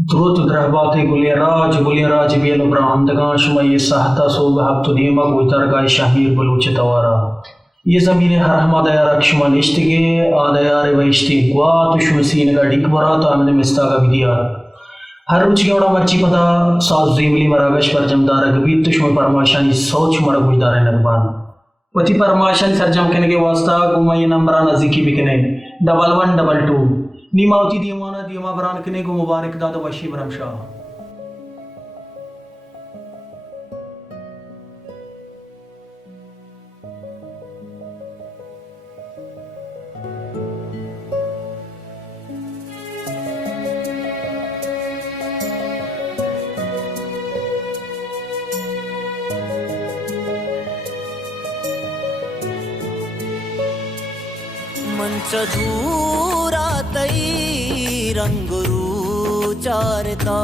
द्रुत द्रहबाते गुलियराज बियल ब्राह्मदगां शुमय सहता सोब हब्तु दीमा गुइतरगाय शाहीर बलूच तवारा ये ज़मीन हरहमा दया रक्षमा निश्तिगे आदयारे वहिश्ति ग्वातु शुमसीन का डिकबरा तो हमने मिस्तागा विदिया हर रुचि के उड़ा मर्ची पता साज ज़ीमली मरागश पर जमदार गबीत तो शुम परमाशानी सोच मरा गुइदारे नगबान पति परमाशन सरजम कने के वास्ता गुमाई नंबरा नज़ीकी बिकने डबल वन डबल टू नीमावती दीवाना दीमा बरान कने को मुबारक दादा वशी बरमशाह मंचधूरा तई रंगरू चारता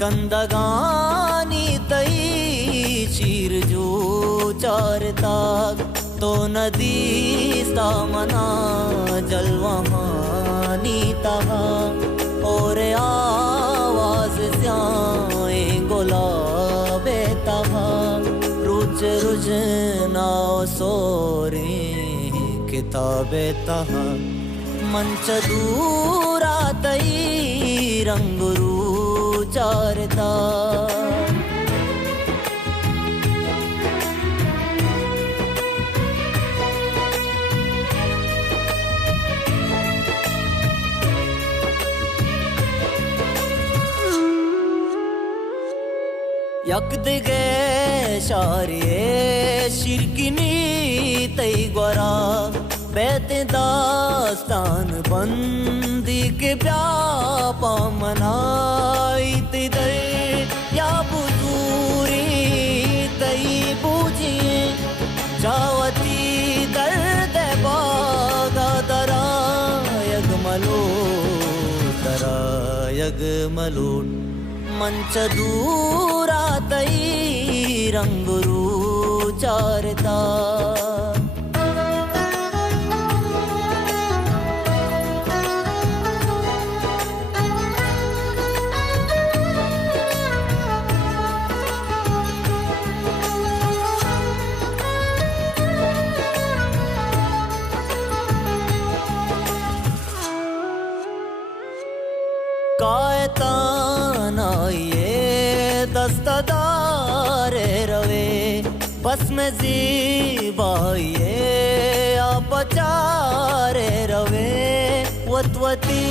कंदगानी तई चीरजू चारता तो नदी सामना जलवहानी तहा और आवाज स्याए गुलाबे तहा रुच रुच नाव सोरे किताबे तहा मंच दूरा तई रंगरू चारता यक दिगे शारिये शिरकिनी तई ग्वरा बैते दास्तान बंदी के प्यापा मनाई तिदर या बुजूरी तई बूझी जावती दर्द बागा दरायग मलोट मंच दूरा तई रंगरू चारता कायताना ये दस्तदारे रवे बस में जीबाए अपचारे रवे वतवती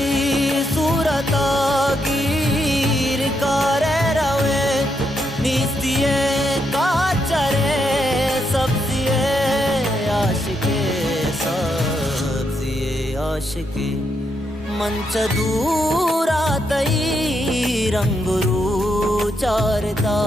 सूरता गिर कारे रवे नीस्तिये काचरे सब्जिये आशिके मंच दूरा तई रंगरू चारता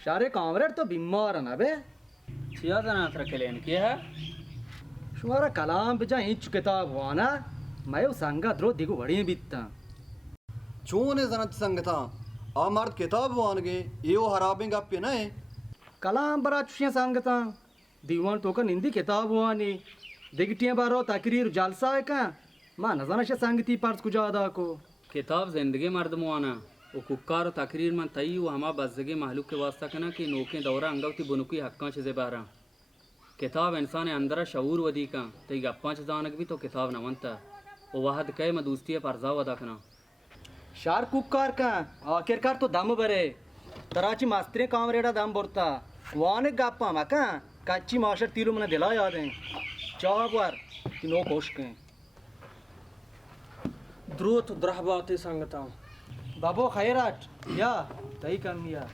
शारे कामरेड तो बीमार है ना बे चिया जना रखेलेन किया है शुमारा कलाम बिजा इंच किताब वाना मैं संगा द्रो दिगु वड़ी बित्ता चूने जनत संगता आ मर्द किताब वानगे यो हराबिंग आप पे नए कलाम बरा चुशिया संगता दीवान तो का निंदी किताब वानी दिगटियां बारो तकरीर जलसा है का मां नजाना शे संगती पार्स कुजादा को किताब जिंदगी मर्द मुआना वो कुक्कार तकरीर मन तई वो हमा बज़गे महलूक के वास्ता कना कि नोके दौरा अंगवती बुनुकी हक्का चीज़े बारा किताब इंसान अंदर शऊर वदी का तई गप्पा जानक भी तो किताब नवंता वो वाहद कहे मैं दोस्ती परजा वदा कना शार कुक्कार का आखिरकार तो दम बरे तराची मास्त्रे कामरेडा दम बोरता वाने गप्पा मका कच्ची माशर तीलू मने दिला याद है चावर कि नो कोश के द्रुत द्रहबाते संगता बाबो खैराट या तई कम या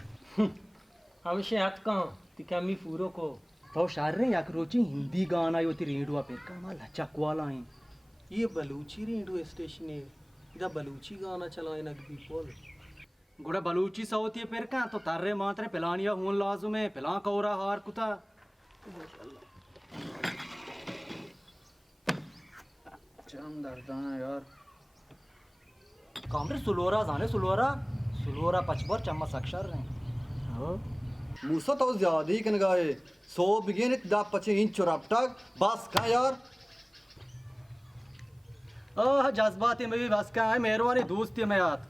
हमेशा हाथ का तिकामी पूरो को तो शार रे याक रोची हिंदी गाना योती रेडुआ पेर का मा लचक वाला है ये बलूची रेडियो स्टेशन है इधर बलूची गाना चलाए नकदी पोल गुड़ा बलूची सौती है फिर का तो तारे मात्रे पिलानिया हूं लाजू में पिला कौरा हार कुता चम दर्दा यार कामरे सुलोरा जाने सुलोरा पचबर चम्मच अक्षर रहे मूसा तो ज्यादा ही कन गाए 100 बिगेन दा 25 इंच चुरापटक बस का यार ओह जज्बाती में भी बस का है मेहरबानी दोस्ती में याद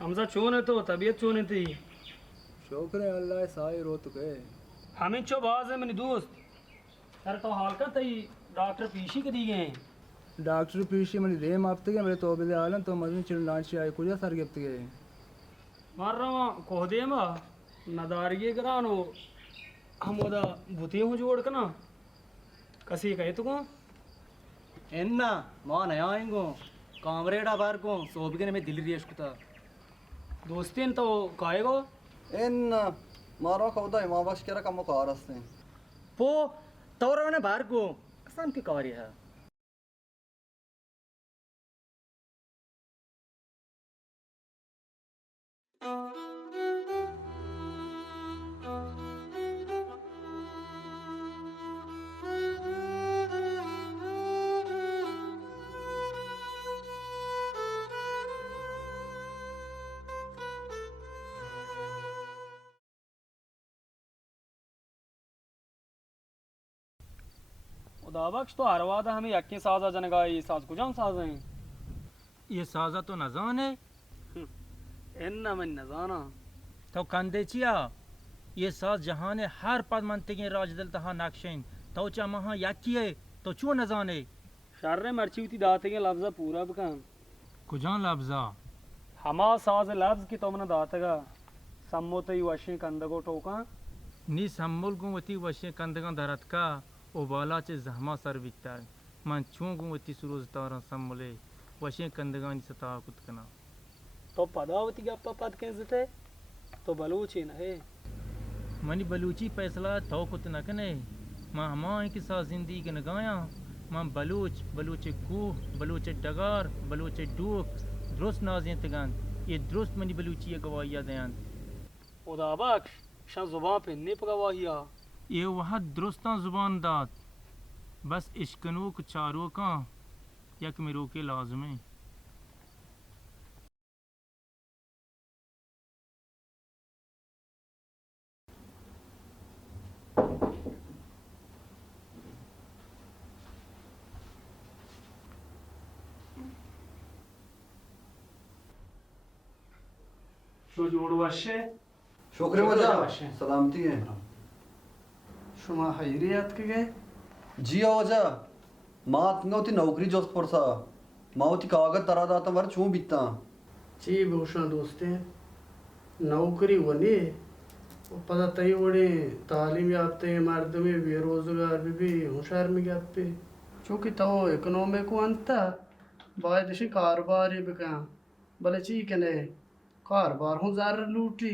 हमजा चोन है तो तबीयत चोन थी शुक्र अल्लाह साई रो तो गए हमें चो बाज है मेरी दोस्त सर तो हाल का तई डॉक्टर पीशी के दी गए डॉक्टर पीसी मनी रेम आपते मेरे तो बिले आलन तो मजन चिल्लांची आई कुछ सर गिफ्त गए मार रहा कोह दे मा नदारिये करानो हम ओदा भूती हूँ जोड़ के ना कसी कहे तो को एन्ना मां नया आएंगो कामरेडा बार को सोबगे में दिल रियश कुता दोस्तीन तो काएगो इन मारो कौदा इमा बख्श केरा कम कार हस्ते पो तौर ने बार को कसम की कार्य है उदाबक्ष तो हर वादा हमें यक्के साजा जनगा ये साज कुजान साज हैं ये साजा तो न जाने एन्ना मन न जाना तो कंदेचिया ये साज जहाने हर पद मनते के राजदल तहा नक्शेन तो चा महा याकिए तो चो न जाने शर्रे मर्ची उती दाते के लफ्जा पूरा बकान कुजान लफ्जा हमा साज लफ्ज की तो मन दातगा सम्मोते वशे कंदगो टोका नी सम्मुल गुवती वशे कंदगा धरत का ओ बाला चे जहमा सर बिकता मन चो गुवती सुरोज तारा सम्मुले वशे कंदगा नि सता कुतकना तो पदावती गप्पा पद कैसे थे तो बलूची न है मनी बलूची फैसला तो कुत न कने मां हमा के साथ जिंदगी के न गाया मां बलूच को बलूच डगार बलूच डूक दुरुस्त नाज़ें तगान ये दुरुस्त मनी बलूची गवाहिया दयान उदाबक्ष शा जुबान पे निप गवाहिया ये वह दुरुस्ता जुबान दात बस इश्कनू को चारों का यक में रोके लाजमे शो जोड़ वशे शुक्र वजह सलामती है शुमा हैरियत के गए जी वजह मात ngauti नौकरी जोस परसा माउती कागज तरा दाता मर चू बिता ची भूषण दोस्ते नौकरी वनी पता तई वड़े तालीम याफ्ते मर्द में बेरोजगार भी होशियार में गप्पे चूंकि तो इकोनॉमी को अंता बाद से कारोबार ही बिका भले ची कने कारोबार हूँ जार लूटी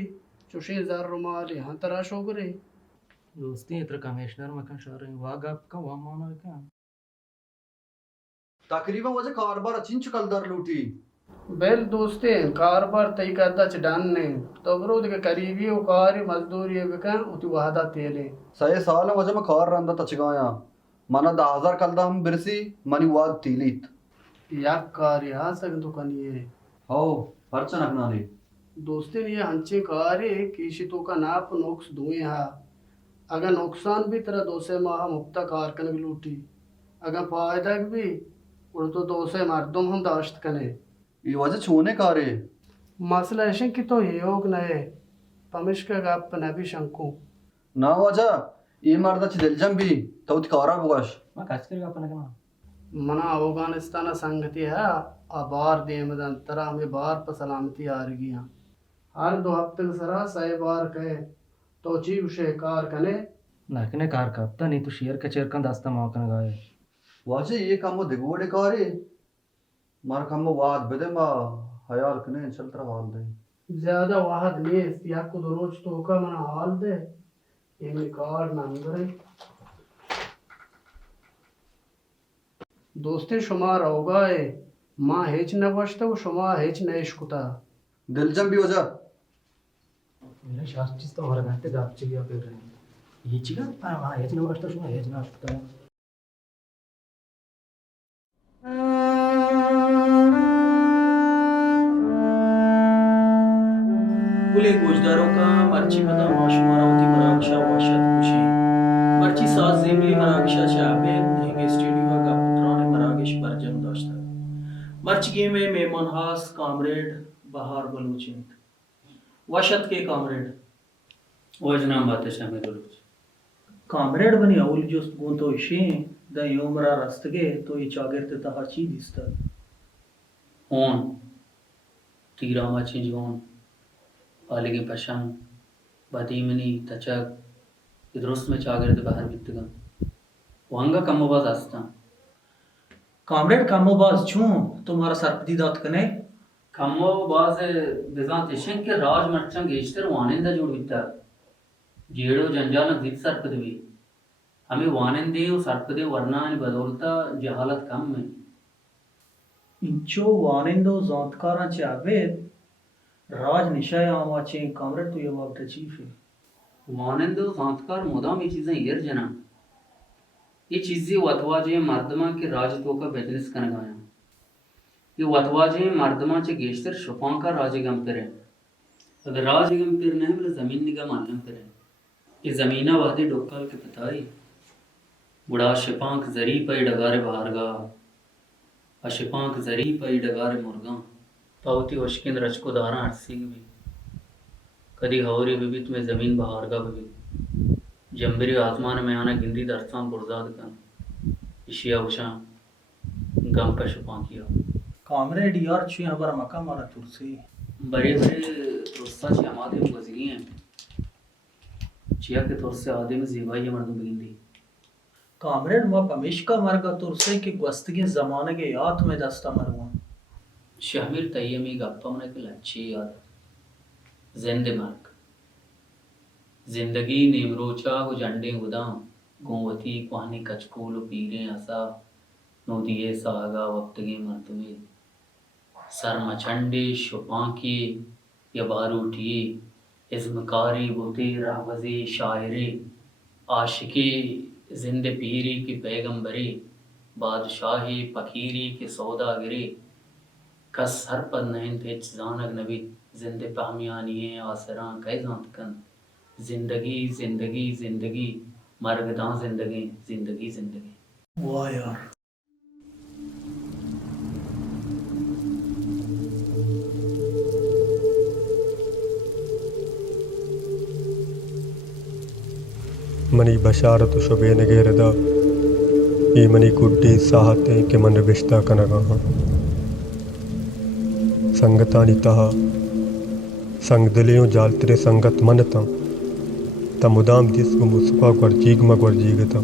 चुशे जार रुमाल यहाँ तरा शोगरे दोस्ती इत्र कमिश्नर मकान शहर वा गप का वा माना का तकरीबन वजह कारोबार अच्छी चुकल दर लूटी बेल दोस्ते कारोबार तई करदा चडान ने तो विरोध के करीबी वो कार्य मजदूरी बिका उति वादा तेले सही साल वजह में कार रंदा तचगाया मना 10,000 कलदा हम बिरसी मनी वाद तीलित याक कार्य हाँ सक दुकान ये हो परचनक नानी दोस्ते ये हंचे कार्य किसी तो का नाप नोक्स दुए हा अगर नुकसान भी तरह दोसे माह मुफ्ता कारकन लूटी अगर फायदा भी उड़ तो दोसे मर्दम हम दाश्त कने ये वजह छूने कारे मसला ऐसे कि तो ये योग नए पमिश का गप नबी शंकु ना वजह ये मर्दा च दिलजम भी तो कारा बुगाश मैं कच कर गप ना मना अफगानिस्तान संगति है आबार देमदन तरह हमें बार पर सलामती आ रही हर 2 हफ्ते सरा सही बार कहे तो चीव शेकार कने नाकने कार कापता नहीं तो शेर का चेर का दास्ता मावकन गाय वाचे ये काम दिगोड़े कारे मार काम वाद बदे मा हयाल कने चल तरह हाल दे ज्यादा वाहद नहीं या को दो रोज तो का मना हाल दे ये कार नंबर दोस्ते शुमार होगा माँ हेच न बचता वो शुमा हेच न इश्कुता दिलजम भी हो जा मेरा शास्त्री तो हर घंटे दाप चिया कर रहे हैं ये चिका पर वहाँ हेच न बचता शुमा हेच न बचता कुले गोजदारों का मर्ची पता माशुमारा होती मरागशा वाशत कुशे मर्ची सात जेमली मरागशा चाबे हेंगे स्टूडियो का पुत्राने मरागश पर जम दाश्ता मर्च गे में मेहमान हास कामरेड बहार बलूचिंत वाशत के कामरेड वजनाम बात शामिल बलूच कामरेड बनी अवल जो गुन तो इशे द योमरा रस्तगे तो ये चागिरते तहा ची दिसता ओन तीरा माचिंज ओन पालिगे पशान बदीमनी तचक इधरुस में चागिरते बाहर बितगा वहांगा कमोबाज आस्ता कामरेड कामोबाज छूं तुम्हारा सरपदी दात कने कमोबाज बिजात इशें के राज मर्चंग गेस्टर वानिंदा जोड़ बिता जेड़ो जंजाल दित सरपदवी हमें वानिंदे और सरपदे वरना बदौलता जहालत कम में इंचो वानिंदो जातकारा चाबे राज निशाय आवाचे कामरेड तो ये वक्त चीफ है वानिंदो जातकार मुदाम ये चीजें गिर जना ये चीजें वतवाजे मर्दमा के राजत्व का बिजनेस कर गया ये वतवाजे मर्दमा चे गेस्टर शुपां का राजगम करे अगर राजगम फिर नहीं बोले जमीन निगम मालूम करे ये जमीना वादे डोकाल के बताई बुढ़ा शिपांक जरी पई डगारे बहारगा अशिपांक जरी पई डगारे मुर्गा पावती वशकिन रचको दारा हरसी भी कदी हवरी भी तुम्हें जमीन बहारगा भी जंबरी आसमान में आना गिंदी दरसान बुरजाद का इशिया उशा गम पर शुपा किया कामरेड यार छुई हमारा मका मारा तुरसे बड़े बड़े रुस्ता चे हमारे वजीरी हैं चिया के तौर से आदे में जीवाई मर्दों गिंदी कामरेड मा पमेशका मरगा तुरसे के गस्तगे जमाने के याद में दस्ता मरवा शहमीर तय्यमी गप्पा में कल अच्छी याद जिंदे मर्ग जिंदगी नेमरोचा को जंडे उदा गोवती कुहानी कचकूल पीरे असा नोदिए सागा वक्तगे मर्तवे सर मचंडे शुपांकी या बारूठिए इज़्मकारी बुते रावज़े शायरे आशिके जिंदे पीरी की पैगंबरे बादशाही फकीरी के सौदागरे कस हर पद नहन तेज जानक नबी जिंदे पहमियानिए आसरा कई जात कन जिंदगी जिंदगी जिंदगी मरगदा जिंदगी जिंदगी जिंदगी वाह यार मनी बशारत शुबे नगेरदा ई मनी कुड्डी साहते के मन बिश्ता कनगा संगतानी तहा संग दिलियों जाल तेरे संगत मनता तमुदाम दिस को मुस्का कर चीग मगर जीगता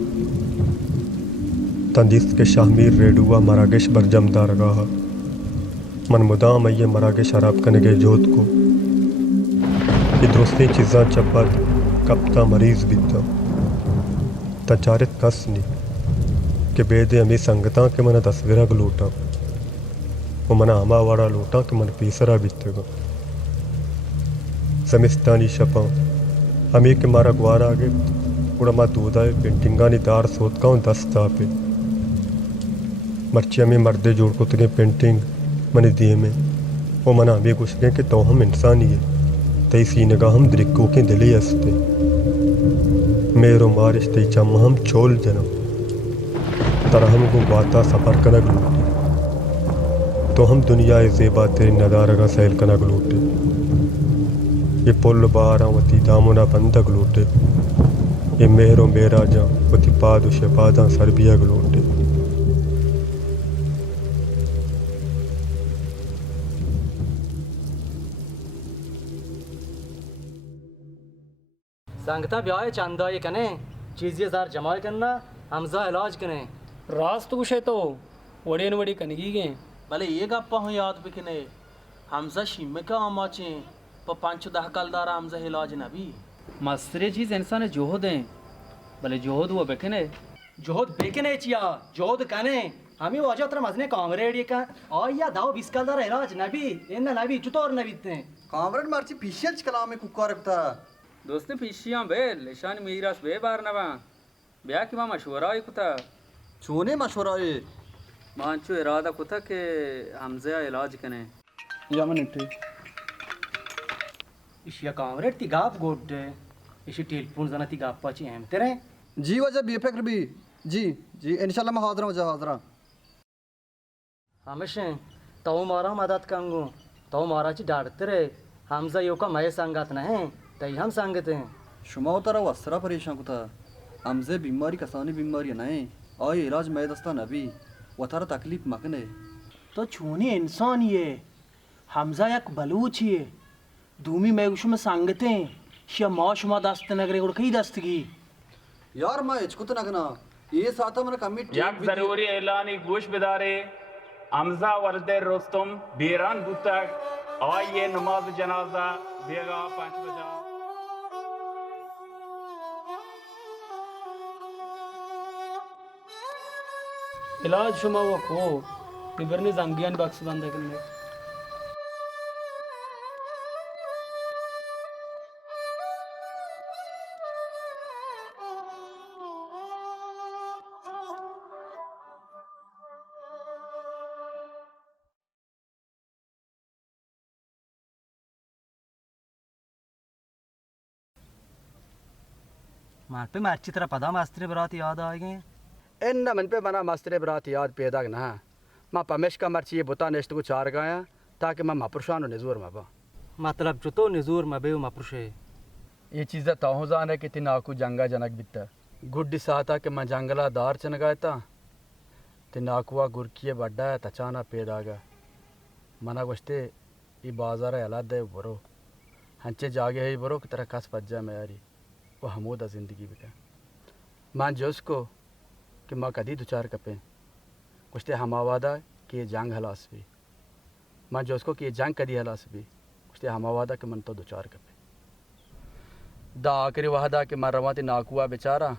तंदिस के शाहमीर रेडुआ मरागेश बर जमदार गाहा मन मुदाम ये मरागेश शराब कनगे जोत को ये दोस्ती चीज़ा चपत कपता मरीज बिता तचारित कसनी के बेदे अमी संगता के मन तस्वीरा गलूटा वो मना हमा वाड़ा लूटा के मन पीसरा बीतेगा समिस्तानी शपा अमी के मारा ग्वार आगे उड़ा मा दूधाए पेंटिंगानी दार सोत का दस्ता पे मर्ची अमी मर्दे जोड़ को तगे पेंटिंग मनी दिए में वो मना अमी गुस्से के तो हम इंसानी है तई सीने का हम द्रिक्को के दिली हंसते मेरो मारिश तई चम हम छोल जनम तरहम को बाता सफर कनक लूटे तो हम दुनिया ज़ेबा तेरी नदार का सैल कनक लूटे ये पुल बारा वती दामुना बंदक लूटे ये मेहरो मेरा जा वती पादु शपादा सरबिया गलूटे संगता ब्याह चांदा ये कने चीज़ें ज़ार जमा करना हमजा इलाज करें रास्त कुछ है तो वड़े न वड़ी कनगी गए भले ये गप्पा हो याद बिकने हमजा शिम का आमाचे प 5-10 कलदारा हमजा इलाज ना भी मसरे चीज़ इंसान जोहद हैं भले जोहद हुआ बेखने जोहद बेकने चिया जोहद कने हमें वजह तर मजने कामरेडी का और या दाव 20 कलदारा इलाज नबी इन नबी चुतोर नबीते कामरेड मार्ची फिशियल कलाम में कुकार रखता दोस्तें फिशियाँ बे लिशान मीरास बे बार नवा ब्याह की माँ मशवरा ही कुता चूने मशवरा ये मानचो इरादा कुता के हमजा इलाज कने इशिया कामरेड ती गाप गोड इशी टेलीफोन जना ती गाप पाची हम तेरे जी वजह बी एफेक्ट भी जी जी इंशाल्लाह मैं हाजिर हूँ हाजिर हमेशा तो मारा मदद कंगू तो मारा ची डांटते रहे हमजा यो का मैं संगत नहीं तई हम संगते हैं शुमा उतारा वस्त्रा परेशान कुता हमसे बीमारी कसानी बीमारी नहीं और इलाज मैं दस्ता नबी वतारा तकलीफ मकने तो छूनी इंसान ये हमजा एक बलूच ये दूमी मैगुश में सांगते शिया मौशमा दस्त नगरे और कई दस्तगी यार मैं इचकुत नगना ये साथा मैंने कमिट यक जरूरी ऐलानी गोश बिदारे हमजा वरदे रुस्तुम बीरान बुतक और ये नमाज जनाजा बेगा 5 बजा इलाज शुमा वो को निबरने जंगियान बक्स बंद करने मार पे मैं अच्छी तरह पता मास्टर बरात याद आ गए इन मन पे मना मास्टर बरात याद पैदा ना माँ पमेश का मर्ची ये बुता नेस्ट को चार गाया ताकि मैं मापुरुषान निजूर मबा मतलब जो तो निजूर मबे मापुरुषे ये चीज़ें ताहू जाने कि ती नाकू जंगा जनक बिता गुड्डी साता कि मैं जंगला दार चन गया था ती नाकुआ गुरकिए बड्डा है तचाना पैदा गा मना गुश्ते ये बाजार है अलग दे बरो हंचे जागे है बरो की तरह कस पज्जा में यारी वो हमोदा ज़िंदगी बिका मान जो उसको कि माँ कदी दुचार कपें कुछ हम आवादा कि ये जंग हलास भी माँ जो उसको कि ये जंग कदी हलास भी कुछ हम आवादा कि मन तो दुचार कपें दा आखिरी वाहदा कि मैं रवा ती नाकुआ बेचारा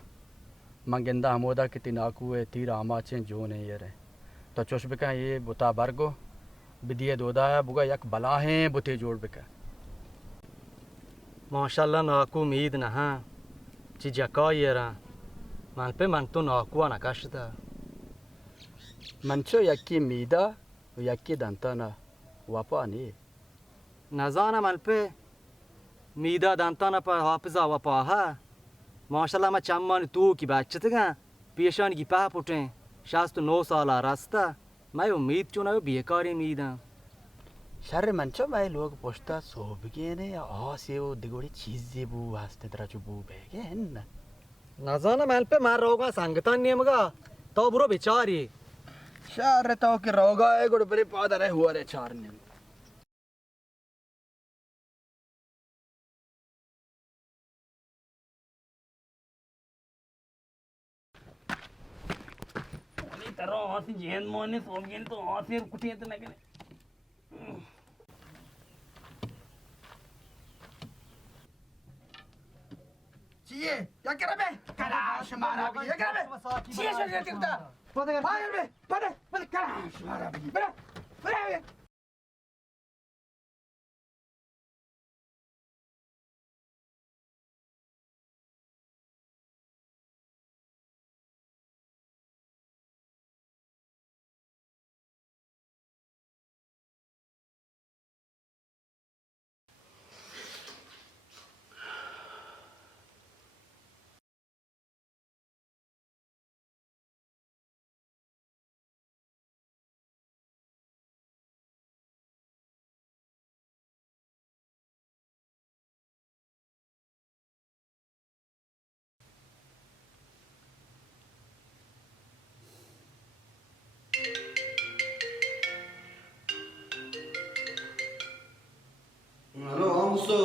माँ गेंदा हमोदा कि ती नाकुए तीर आमाचें जो नहीं ये रहे तो चुश बिका ये बुता बरगो बिदिए दोदा है बुगा यक बला हैं बुते जोड़ बिका माशाल्लाह नाकू उम्मीद ना हाँ चीज़ का ये रहा मान पे मन तो नाकुआ नकाशता मंचो यक्की मीदा यक्की दंता ना वापा नहीं नजाना मन पे मीदा दांता ना पर हाफिजा वपा है माशाल्लाह मैं चम्मान तू की बात चतेगा पेशान की पा पुटे शास्त 9 साल रास्ता मैं उम्मीद चुना बेकारी उम्मीद हाँ शर्र मंचो मैं लोग पोस्ता सोबगे ने आ से वो दिगोड़ी चीज़ें बू वास्ते तरह जो बू बेगे है ना नजाना मन पे मार रोगा संगता नियमगा तो बुरो बेचारी शर्र तो कि रोगा है गुड़ परे पादा रहे हुआ रे चार ने तरो आसी जेन मोने सोबगेन तो आसी कुटिए तो नगने चिए या करे बे कलाश मारा भी या करे बे चिए चल जाती कुत्ता पता कर फायर बे पता कलाश मारा भी बड़ा बड़ा हेलो हमसो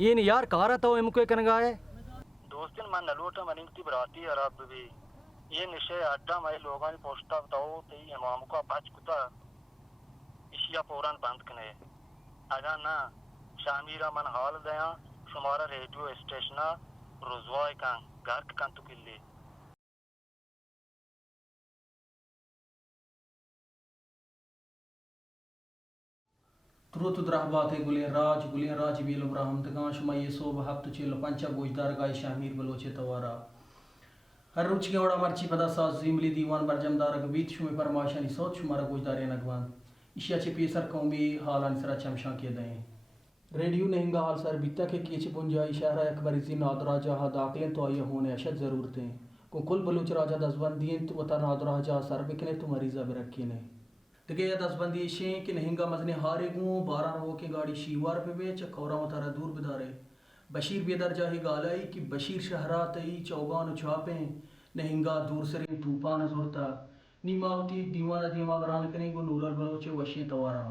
ये नहीं यार कहा रहा था वो इमको कन गाए दोस्तन मन नलोटा मनिंगती बराती अरब भी ये निशे अड्डा मैं लोगों ने पोस्टा बताओ ते इमाम का बच कुता इशिया फौरन बंद कने अगर ना शामीरा मन हाल दया शुमारा रेडियो स्टेशन रोजवाई का घर का तो किल्ले Trutu drahbate gulian raj bil Ibrahim tgan shumay so bahap chil pancha gojdar gai shahmir baloche tawara हर रुच के वड़ा मर्ची पदा साज जिमली दीवान बरजमदार गबीत शुमे परमाशानी सोच शुमारा गोजदार नगवान इशिया चे पेसर कौमी हालान सरा चमशा के दएं रेडियो नहिंगा हाल सर बिता के कीच पुंजाई शहर अकबर जी नादराजा हा दाखिलें तो आया होने अशद ज़रूरतें को कुल बलूच राजा दसबंदियन तो वता नादराजा सर बिकने तो मरीजा भी रखी ने तके दसबंदी शें कि नहिंगा मजने हारे गूं 12 रो के गाड़ी शीवार पे बेच कौरा मतारा दूर बिदारे बशीर बेदर जाही गालाई कि बशीर शहरा तई चौगान छापें नहिंगा दूर सरिंग तूफान जोरता नीमा होती दीवाना दीमा बरान करें गो नूरल बलोचे वशी तवारा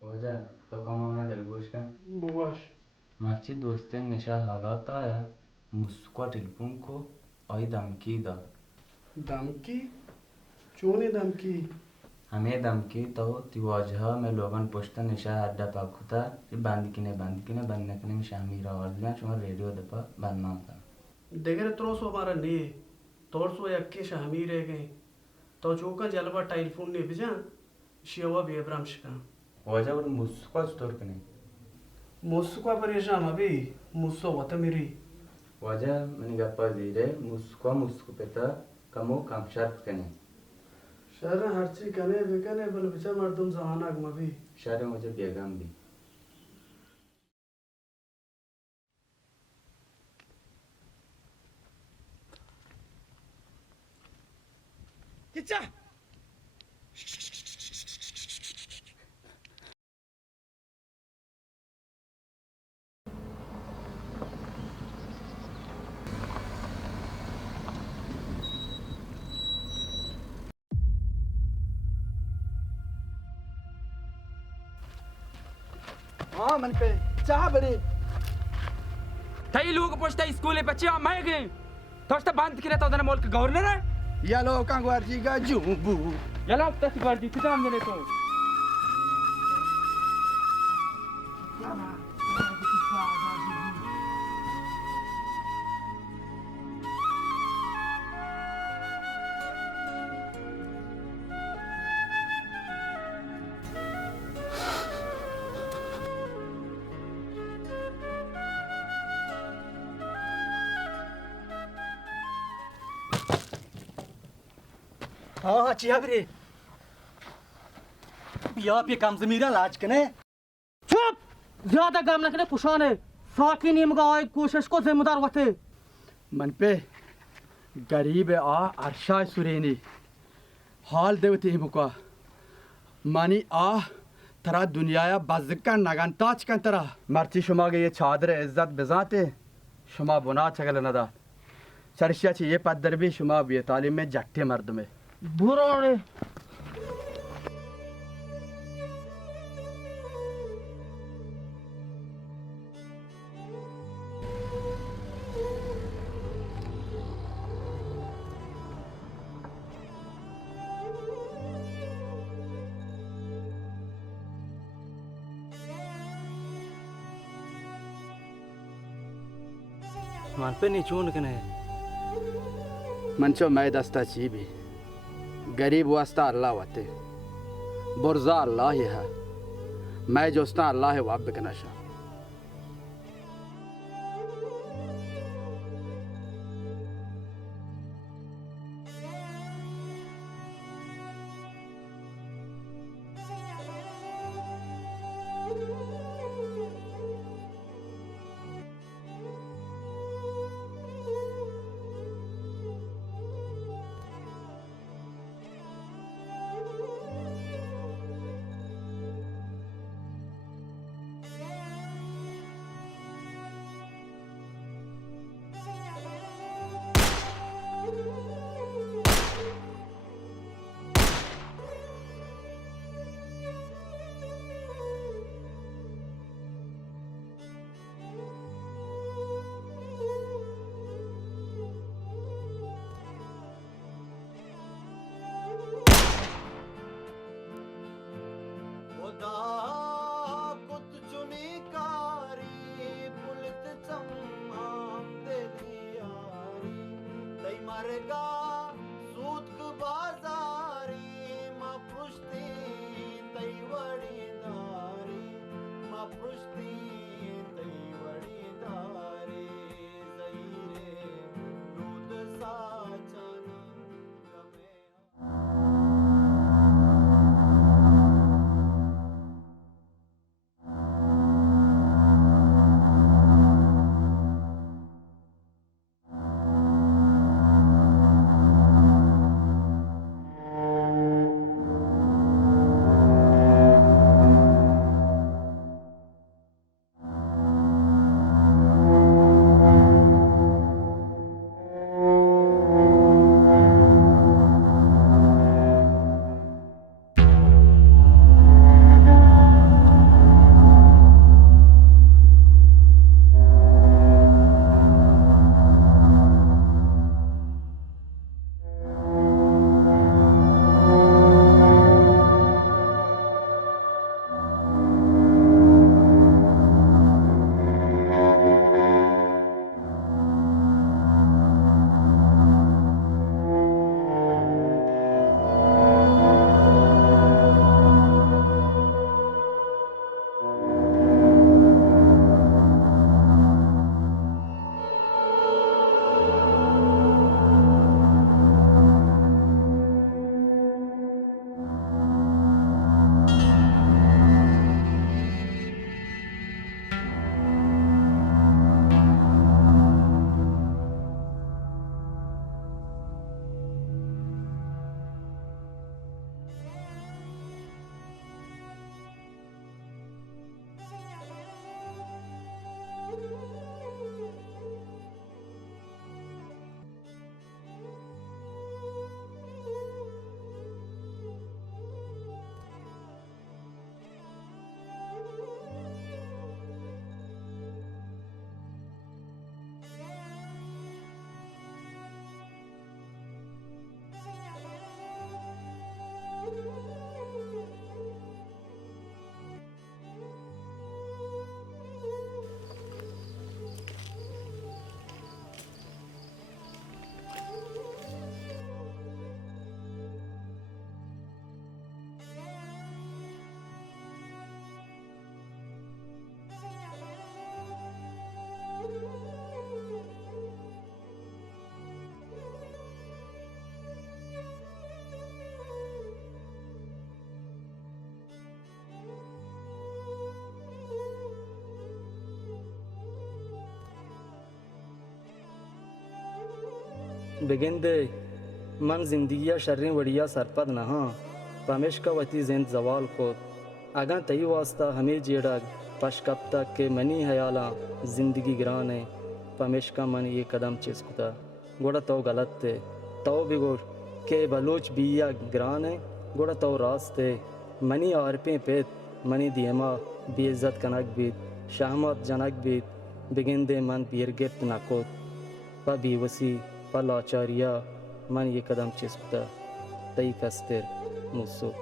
वजह तो कमाना दिलगोश का बुवाश माची दोस्तें निशा हालात आया मुस्कुआ टेलीफोन को आई धमकी दा धमकी चोने धमकी हमें धमकी तो तिवाजहा में लोगन पुश्ता निशा अड्डा पाकुता बांध किने बनने कने में शामिल आवाज में शुमार रेडियो दपा बनना था देगर त्रोस हमारा ने तोड़ सो यक्के शामी रह गए तो चौका जलवा टेलीफोन ने बिजा शिवा बेब्रामश का वजह और मुस्कुआ स्टोर कने मुस्कुआ परेशान अभी मुस्सो वता मेरी वजह मैंने गप्पा जीरे मुस्कु पेता कमो काम शर्त कने शहर हर्ची कने बिकने बल बिचा मर्दम जहाना मभी शहर मुझे बेगम भी किच्चा हाँ मन पे चाह बड़ी तई लोग पोस्ता स्कूल बच्चे मैं गए तोस्ता बंद किने तो मोल के गवर्नर है या लो कांगवार जी का जूबू या लो तस बार जी किताब देने तो हाँ चिया भी या पे कम जमीरा लाज कने चुप ज्यादा काम न कने पुशाने साकी नीम का कोशिश को जिम्मेदार वते मन पे गरीब आ अरशा सुरेनी हाल देवती मुका मानी आ तरा दुनिया बजका नगनताच का तरा मर्ची शुमा के ये चादर इज्जत बेजाते शुमा बुना चगल नदा चर्चा ची ये पदर भी शुमा भी तालीम में जट्टे मर्द में बुरोने मान पे नहीं चून कने मंचो मैं दस्ता ची भी गरीब वास्ता अल्लाह वाते बुरजा अल्लाह ही है मैं जोस्ता अल्लाह है वाब के नशा बिगिंदे मन जिंदगिया शर्री वड़िया सरपद नहा पमेश का वती जिंद जवाल को अगा तई वास्ता हमें जेड़ा पश कब तक के मनी हयाला जिंदगी गिरान है पमेश का मन ये कदम चिस्कुता गोड़ा तो गलत थे तो बिगोड़ के बलूच बिया गिरान है गोड़ा तो रास्ते मनी आरपे पेत मनी दियमा बेइज्जत कनक बीत शाहमत जनक बीत बिगिंदे मन पीर गिफ्त नकोत प बेवसी प लाचारिया मन ये कदम चिस्कुता तई कस्तिर मुस्सो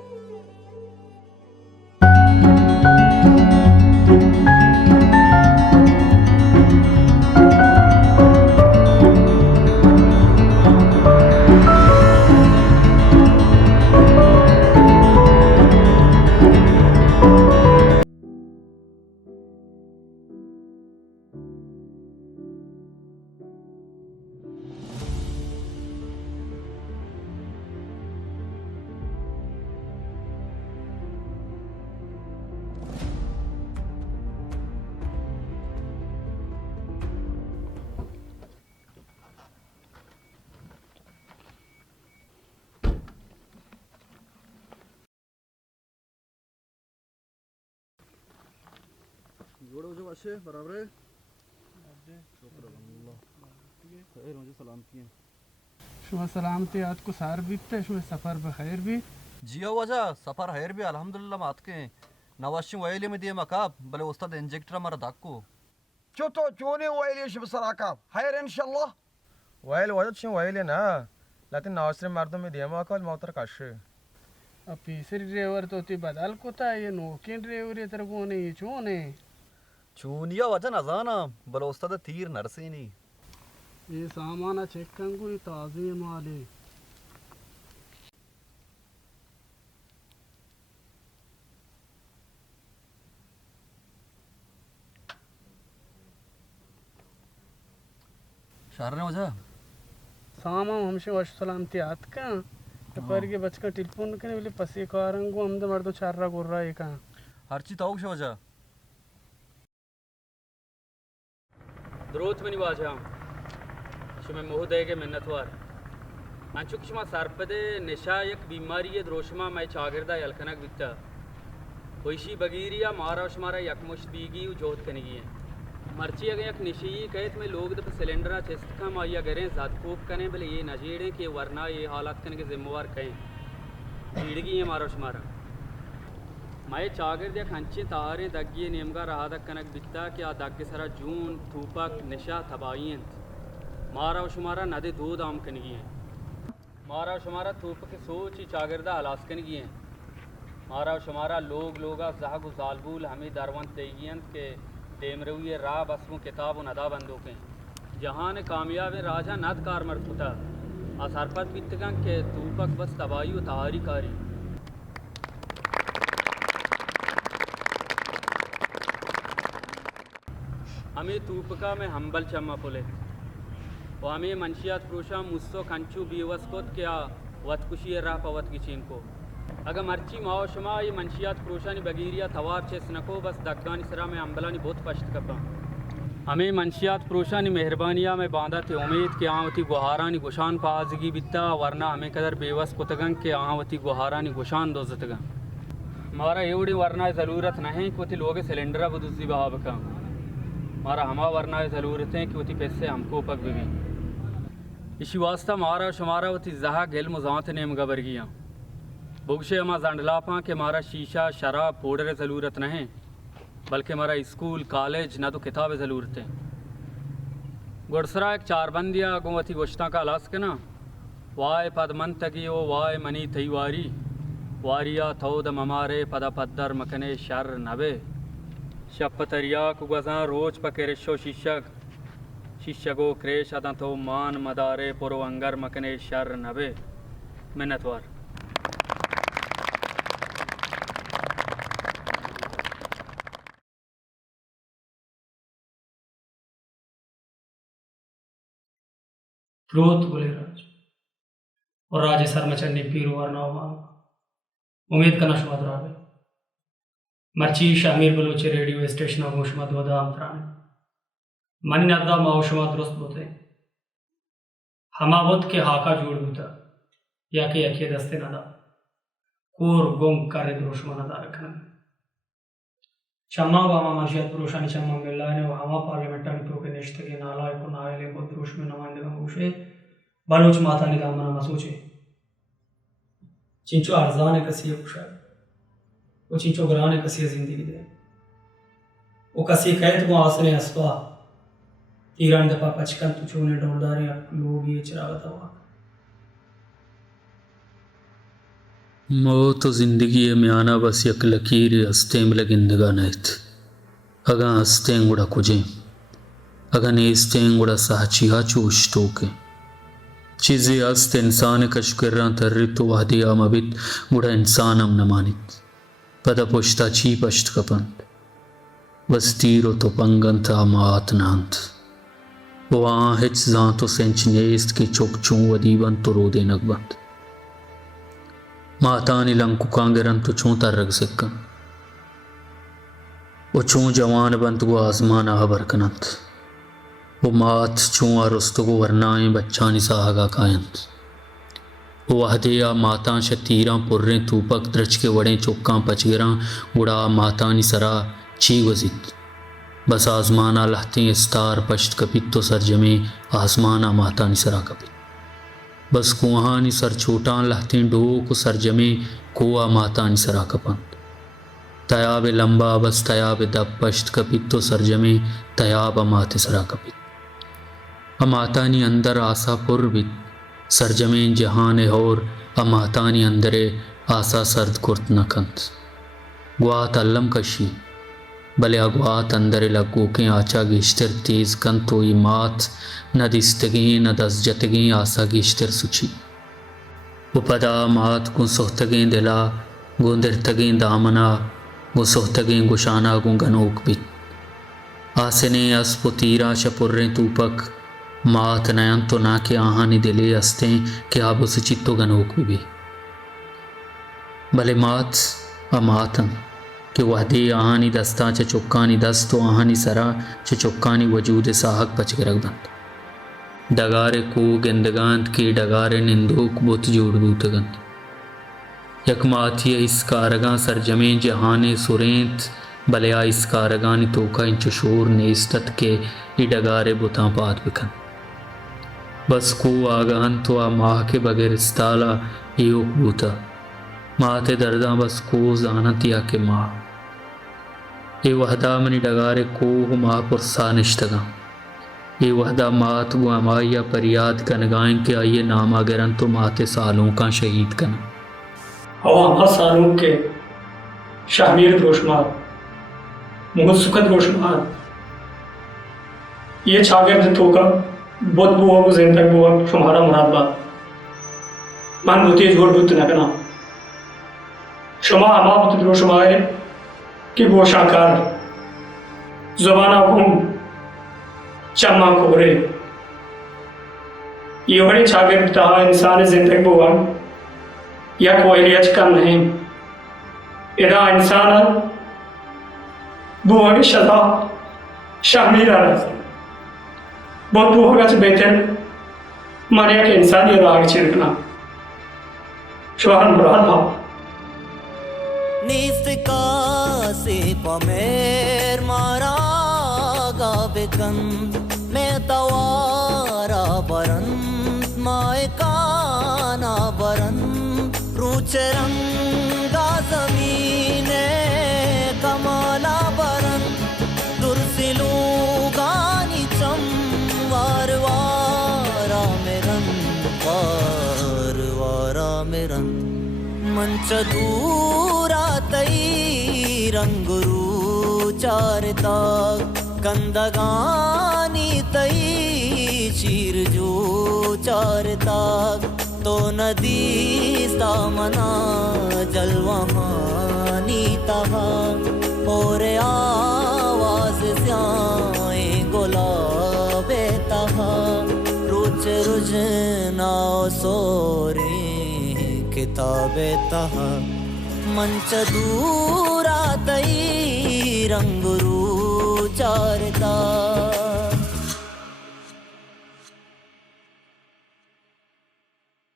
जोड़ो जो अच्छे बराबर है शुक्र अल्लाह खैर मुझे सलाम किए शुभ सलामती आज को सार बीतते शुभ सफ़र बखैर भी जियो वजह सफ़र हैर भी अल्हम्दुलिल्लाह मात के नवाशी वैली में दिए मकाब भले उस्ताद इंजेक्टर मरा दाक्को चुतो चूने वैली शुभ सलाका हैर इंशाल्लाह वैल वजह छु वैली ना लेकिन नवाशी मर्दों में दिए मकाब मौतर काशे अब तीसरी ड्राइवर तो ती बदल कोता ये नोकिन ड्राइवर ये तेरे को नहीं चूने चूनिया वजह न जाना भले उस्ताद तीर नरसीनी ये सामान चेक कंगु ये ताज़ी माले शार ने वजह सामान हमसे वश सलामती आत का पर के बचका टेलीफोन करने वाले पसे कारंगो हम तो मर्दो चार्रा गोर्रा ये का हर चीज ताऊ से वजह द्रोथ में निवाजा शुमे मोहदय के मिन्नतवार अंचुक शुमा सरपदे निशा एक बीमारी है द्रोशमा मैं चागिरदा यलखनक बिकता होइशी बगीरिया मारा शुमारा यकमुश बीगी जोत कनेगी है मर्ची अगर एक निशी कहत में लोग दफ सिलेंडरा चेस्ट का माया करें ज़ातकोप करें भले ये नजेड़े के वरना ये हालात करने के जिम्मेवार कहें भीड़गी है मारा शुमारा मैं चागिर या खंचे तारे दग्गिए नेमगा रहा दक कनक बिकता क्या दग्गे सरा जून थूपक निशा थबाइंत मारा शुमारा नदे दो दाम कनगी हैं मारा शुमारा थूप के सोच चागिरदा हलास कनगी हैं मारा शुमारा लोग लोगा जहागु जालबूल हमें दरवंत देगियंत के देमरुए राह बसमु किताब नदा बंदो के जहाँ ने कामयाब राजा नद कार मरफुता असरपत बितगं के तूपक बस तबाही तहारी कारी हमें तूपका में हम्बल चम्मा पुले वो हमें मंशियात प्रोशा मुस्सो कंचू बीवस कोत क्या वतकुशी राह पवत की चीन को अगर मर्ची माओ शुमा ये मंशियात प्रोशानी बगीरिया तवार चेस नको बस दक्कानी सरा में अम्बलानी बहुत पश्त कपा हमें मंशियात प्रोशानी मेहरबानिया में बांधा थे उम्मीद के आवती गुहारानी गुशान पाजगी बिता वरना हमें कदर बेवस कुतगंग के आवती गुहारानी गुशान दोजतगा मारा एवड़ी वरना ज़रूरत नहीं कि वती लोग सिलेंडरा बदुजी बहाब का मारा हमा वरना ज़रूरत है कि वती पैसे हमको पक भी इसी वास्ता मारा शुमारा वती जहा गेल मुजात नेम गबर गया बुगशे हमा जंडलापा के मारा शीशा शराब पाउडर ज़रूरत नहीं बल्कि हमारा स्कूल कॉलेज ना तो किताबें ज़रूरत है गुड़सरा एक चारबंदिया गोवती गोश्ता का लास के ना वाय पदमन तगी ओ वाय मनी तैवारी वारिया थौद ममारे पदा पद्दर मकने शर नबे शपतरिया कुगजा रोज पकेरेशो शिशक शिशगो क्रेश अदा तो मान मदारे पुरो अंगर मकने शर नबे मिन्नतवार क्रोध बोले राज और राजे सर में चढ़ने पीर वरना उम्मीद करना शुमात रावे मर्ची शामिर बलोचे रेडियो स्टेशन और मुशमत वदा अमतरान मनी नदा माओ शुमा दुरुस्त बोते हमावत के हाका जोड़ बूता या के यके दस्ते नदा कोर गोंग कार्य द्रोशमा नदा रखना चम्मा वामा मर्जियत पुरुषानी चम्मा मिला ने हमा पार्लियामेंटारी प्रो के नेश्ते के नाला को नायले को द्रोश में नुमाइंदगा मुशे बलोच माता निगाह मना मसोचे चिंचो अरजान कसिए कुशा वो चिंचो ग्राने कसिए जिंदगी दे वो कसिए कैद को आसने अस्वा तीरान दफा पचकन तुचोने डोलदारे लोग ये चरावता हुआ मौत जिंदगी में आना बस यक लकीर हस्ते में लगिंदगा नैत अगा हस्ते गुड़ा कुजे अगा नेस्ते गुड़ा साचिया चूश टोके चीज़ें हस्त इंसान कशकर्रा तर्री तो वादिया मबित गुड़ा इंसान हम न मानित पदा पुश्ता ची पश्त कपंत बस तीरो तो पंगन था मात नांत वहाँ हिच जांतो सेंच नेस्त की चोक चूं वदीबन तो रो दे नकबंत मातानी लंकु कांगरन तो चूं तर रग सिक्कन वो चूं जवान बंत को आसमान आबर कनंत वो मात चूं आरुस्तु को वरनाएं बच्चानी साहगा कायंत वो वहदिया माता शतीरा पुर्रे तूपक द्रच के वड़े चौका पचगिरा गुड़ा मातानी सरा ची वजित बस आसमाना लहते स्तार पश्त कपित तो सरजमे आसमाना मातानी सरा कपित बस कुहानी सर छोटा लहते डोक सरजमे कोआ मातानी सरा कपंत तयाब लंबा बस तयाब दब पश्त कपित तो सरजमे तयाब माते सरा कपित अमातानी अंदर आसा पुरबित सरजमे जहान और अमातानी अंदरे आसा सर्द कुर्त नकंत गुआत अल्लम कशी भले अगवात अंदर लगो के आचा गिश्तर तेज कन तो मात न दिस्तगे न दस जतगे आसा गिश्तर सुची उपदा मात गु सोहतगे दिला गुंदरतगे दामना गु सोहतगे गुशाना गु गनोक बित आसने अस्पुतीरा शपुर्रे तूपक मात नयन तो ना के आहानी दिले अस्ते के आबो चित्तो गनोक भी भले मात अमातन कि वह दे आहानी दस्ता च चुक्कानी दस तो आहानी सरा च चुक्कानी वजूद साहक पच के रगबंत डगारे को गेंदगांत के डगारे निंदोक बुत जोड़ बूतगंत यकमाथिया इस कारगा सरजमे जहाने सुरेंत भले इस कारगानी तोका इंच शोर नेस्तत के ई डगारे बुता पात बिखन बस को आगहन तो आ माह के बगैर इस्ताला योग बूता माते दर्दा बस को जानत या के माँ ए वहदा मनी डगारे को माँ पुरसा निश्तगा ए वहदा मात वो अमाया पर याद कनगाएं के आइए नामा गरन तो माते सालों का शहीद कन हवा सालों के शामीर रोशमार मुहद सुखद रोशमार ये छागर तो का बहुत बुआ को जेन तक बुआ तुम्हारा मुराद बात मन बुती जोड़ बुत न करना शमा अमा बुत रोशमाए कि वो शाकार ज़बाना गुम चम्मा कोरे ये बड़े छागर तहा इंसान जिंदगी बुआन या कोई रियाज का नहीं इरा इंसान बुआ की शदा शामिल आ रहा बहुत बुआ का बेहतर मारे के इंसान ये राग छिड़कना शोहर मुराद भाव निस्त का से पमेर मारा गाबिकन मैं तवारा बरन माए काना बरन रूचरंगा जमीने कमाला बरन दुर्सिलू गानी चम वारवारा मेरन वारवारा मेरन मंच दूरा तई रंगरू चारता कंदगानी तई चीर जो चारता तो नदी सामना जलवानी तहा और आवाज स्याए गुलाबे तहा रुच रुझ नाव सोरे किताबे तहा मंच दूरा तई रंगरू चारता